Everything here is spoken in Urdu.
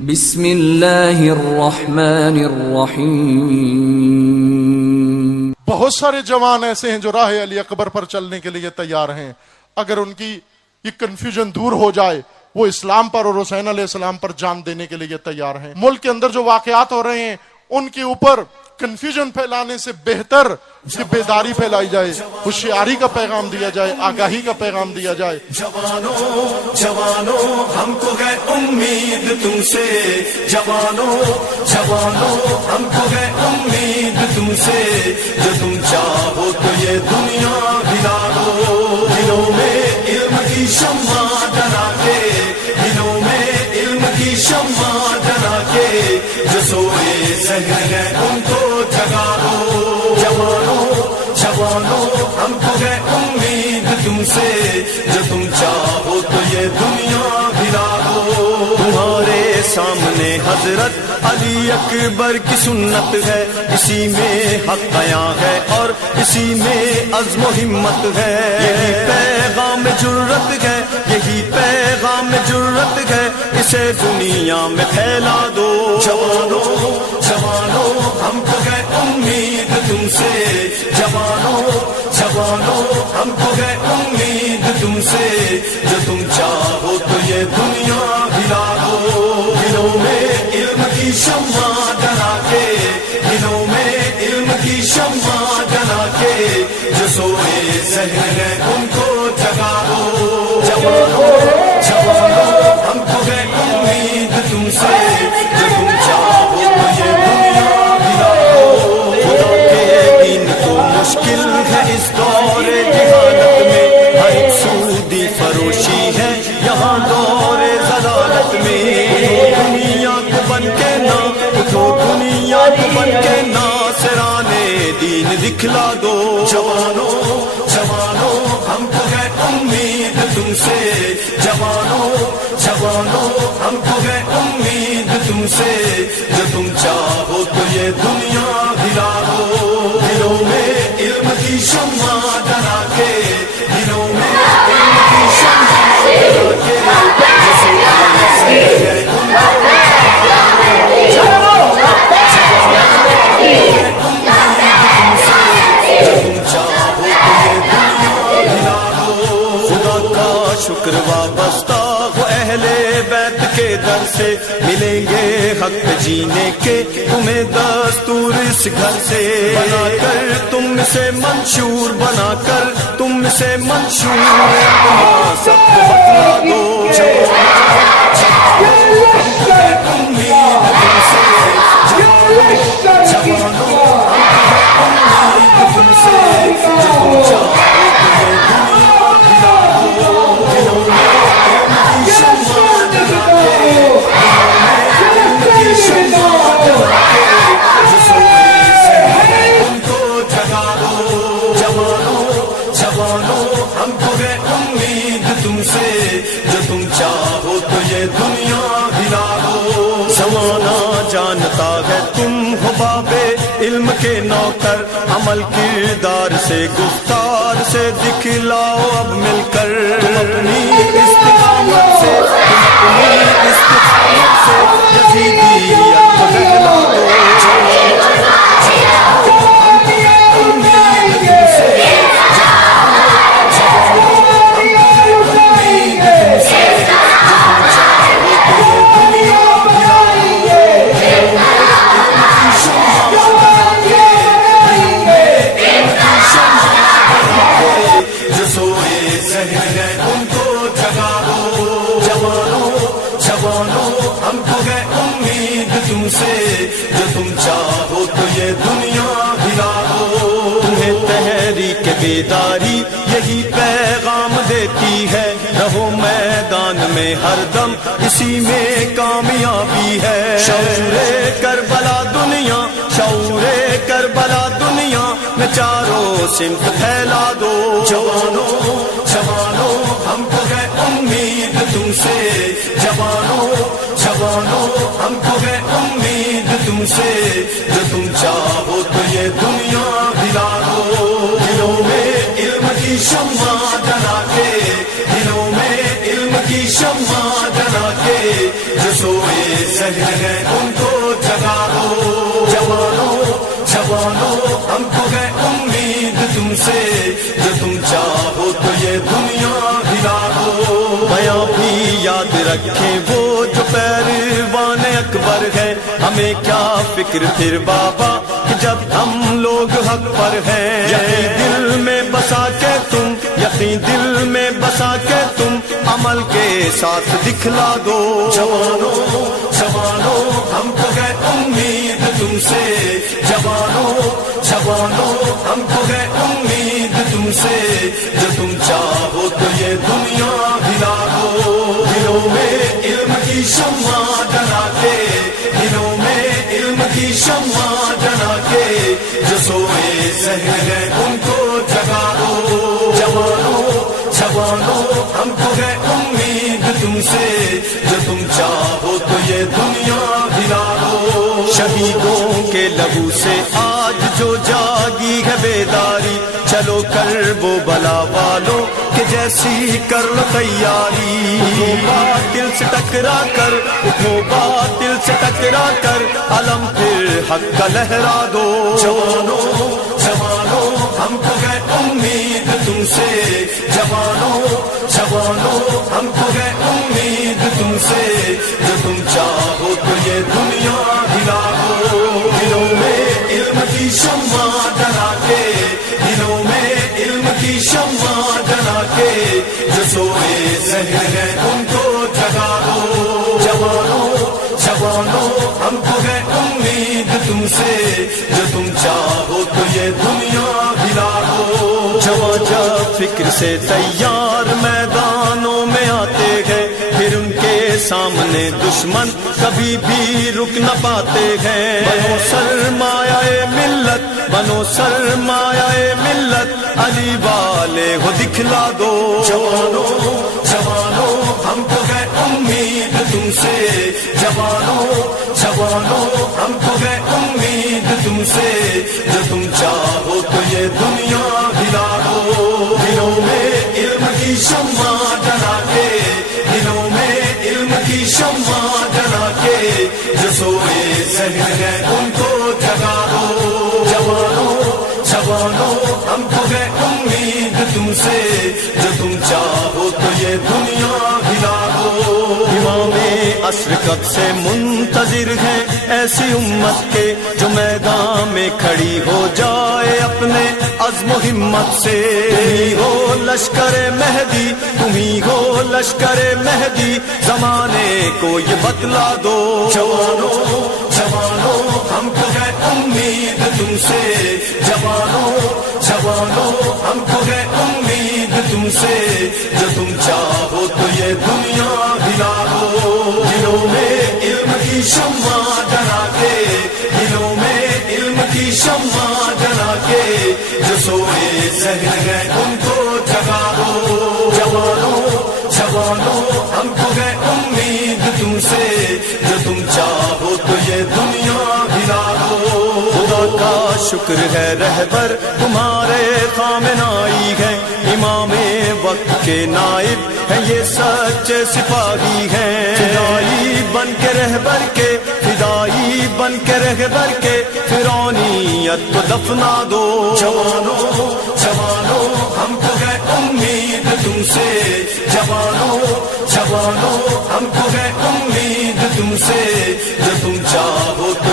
بسم اللہ الرحمن الرحیم۔ بہت سارے جوان ایسے ہیں جو راہ علی اکبر پر چلنے کے لیے تیار ہیں، اگر ان کی یہ کنفیوژن دور ہو جائے وہ اسلام پر اور حسین علیہ السلام پر جان دینے کے لیے تیار ہیں۔ ملک کے اندر جو واقعات ہو رہے ہیں ان کے اوپر کنفیوژن پھیلانے سے بہتر کہ بیداری پھیلائی جائے، ہوشیاری کا پیغام دیا جائے، آگاہی کا پیغام دیا جائے۔ جوانوں جوانوں ہم کو ہے امید تم سے، جوانوں جوانوں ہم کو ہے امید تم سے، جو تم چاہو تو یہ دنیا ہلا دو، دلوں میں علم کی شمع جلا کے، دلوں میں علم کی شمع جلا کے، جو سوئے ذہن ہے ان کو جگا دو، جوانوں جوانوں ہم کو ہے امید تم سے، جو تم چاہو تو یہ دنیا ہلا دو۔ تمہارے سامنے حضرت علی اکبر کی سنت ہے، اسی میں حق بیاں ہے اور اسی میں عزم و ہمت ہے، یہی پیغام جرت ہے، یہی پیغام جرت ہے، اسے دنیا میں پھیلا دو۔ جوانوں جوانوں ہم کو ہے امید تم سے، جوانوں جوانوں ہم کو ہے امید تم سے، جو تم چاہو تو یہ دنیا ہلا دو، دلوں میں علم کی شمع جلا کے، دلوں میں علم کی شمع جلا کے، جو سوئے ذہن ہے ان کو جگا دو۔ جوانوں جوانوں ہم کو ہے امید تم سے، جو تم چاہو تو یہ دنیا ہلا دو۔ خدا کے دین کو مشکل ہے اس دور جہالت میں، ہر ایک سودی فروشی ہے یہاں دور ضلالت میں، دنیا کو بن کے نہ اٹھو، دنیا کو بن کے ناصران دین دکھلا دو۔ جوانوں جوانوں ہم کو ہے امید تم سے، جوانوں جوانوں ہم کو ہے امید تم سے، جو تم چاہو تو یہ دنیا ہلا دو، دلوں میں علم کی شمع جلا کے، دلوں میں علم کی شمع جلا کے، جسے ہے ان کو شکر وابستہ ہو اہل بیت کے در سے، ملیں گے حق جینے کے تمہیں دستور اس گھر سے، بنا کر تم سے منشور، بنا کر تم سے منشور، سب کو بتلا دو۔ جانتا ہے تم ہو بابے علم کے نوکر، عمل کردار سے گفتار سے دکھلاؤ اب مل کر، تم اپنی استقامت سے، تم اپنی استقامت سے یزیدیت کو دہلا دو۔ جو تم چاہو تو یہ دنیا ہلا دو، تمہیں تحریک بیداری یہی پیغام دیتی ہے، رہو میدان میں ہر دم اسی میں کامیابی ہے، شعور کربلا دنیا، شعور کربلا دنیا میں چاروں سمت پھیلا دو۔ جوانوں جوانوں ہم کو ہے امید تم سے، جوانوں جوانوں ہم کو ہے امید تم سے، جو تم چاہو تو یہ دنیا ہلا دو، دلوں میں علم کی شمع جلا کے، دلوں میں علم کی شمع جلا کے، جو سوئے آیا بھی یاد رکھیں وہ جو پیروان اکبر ہے. ہمیں کیا فکر پھر بابا کہ جب ہم لوگ حق پر ہیں. یقین دل میں بسا کے تم، یقین دل میں بسا کے تم عمل کے ساتھ دکھلا دو. جوانوں جوانوں ہم کو ہے امید تم سے، جوانوں جوانوں ہم کو ہے امید تم سے. جو تم چاہو تو یہ دنیا ہلا دو. دلوں میں علم کی شمع جلا کے، دلوں میں علم کی شمع جلا کے جو سوئے ذہن ہے ان کو جگا دو. جوانوں جوانوں ہم کو ہے امید تم سے، جو تم چاہو تو یہ دنیا ہلا دو. شہیدوں کے لہو سے آج جو جاگی ہے بیداری، چلو کر وہ بلا والوں کہ جیسی کر لو تیاری. اٹھو باطل سے ٹکرا کر، اٹھو باطل سے ٹکرا کر علم پھر حق کا لہرا دو. جوانوں جوانوں ہم کو ہے امید تم سے، جوانوں جوانوں ہم کو ہے امید تم سے. جو تم چاہو تو یہ دنیا ہلا دو. دلوں میں علم کی شمع جلا کے، دلوں میں علم کی شمع جلا کے جو سوئے ذہن ہے ان کو جگا دو. جوانوں جوانوں ہم کو ہے امید تم سے، جو تم چاہو تو یہ دنیا ہلا دو. جوان جب فکر سے تیار میدانوں میں آتے ہیں، پھر ان کے سامنے دشمن کبھی بھی رک نہ پاتے ہیں. بنو سرمایہ ملت، بنو سرمایہ ملت علی والے ہو دکھلا دو. جوانوں جوانوں ہم کو ہے امید تم سے، جوانوں جوانوں ہم کو ہے امید تم سے. جو تم چاہو تو یہ دنیا ہلا دو. دلوں میں علم کی شمع جلا کے، دلوں میں علم کی شمع جلا کے جو سوئے ذہن ہے ان کو جگا دو. جوانوں جوانوں ہم کو ہے امید تم سے، جو تم چاہو تو یہ دنیا ہلا دو. امام عصر کب سے منتظر ہیں ایسی امت کے جو میدان میں کھڑی ہو جائے اپنے عزم و ہمت سے. تمہیں ہو لشکر مہدی، تمہیں ہو لشکر مہدی، زمانے کو یہ بتلا دو. جوانوں جوانوں ہم کو ہے امید تم سے، جوانوں جوانوں ہم کو ہے امید تم سے. جو تم چاہو تو یہ دنیا ہلا دو. دلوں میں علم کی شمع جلا کے، دلوں میں علم کی شمع جلا کے جو سوئے ذہن ہے ان کو جگا دو. جوانوں جوانوں ہم کو ہے امید تم سے، جو تم چاہو تو یہ دنیا ہلا دو. خدا کا شکر ہے رہبر تمہارے خامنائی ہے، امام وقت کے نائب ہیں یہ سچے سپاہی ہیں. فدائی بن کے رہبر کے، فدائی بن کے رہبر کے فرعونیت کو دفنا دو. جوانوں جوانوں ہم کو ہے امید تم سے، جوانوں جوانوں ہم کو ہے امید تم سے. جو تم چاہو تو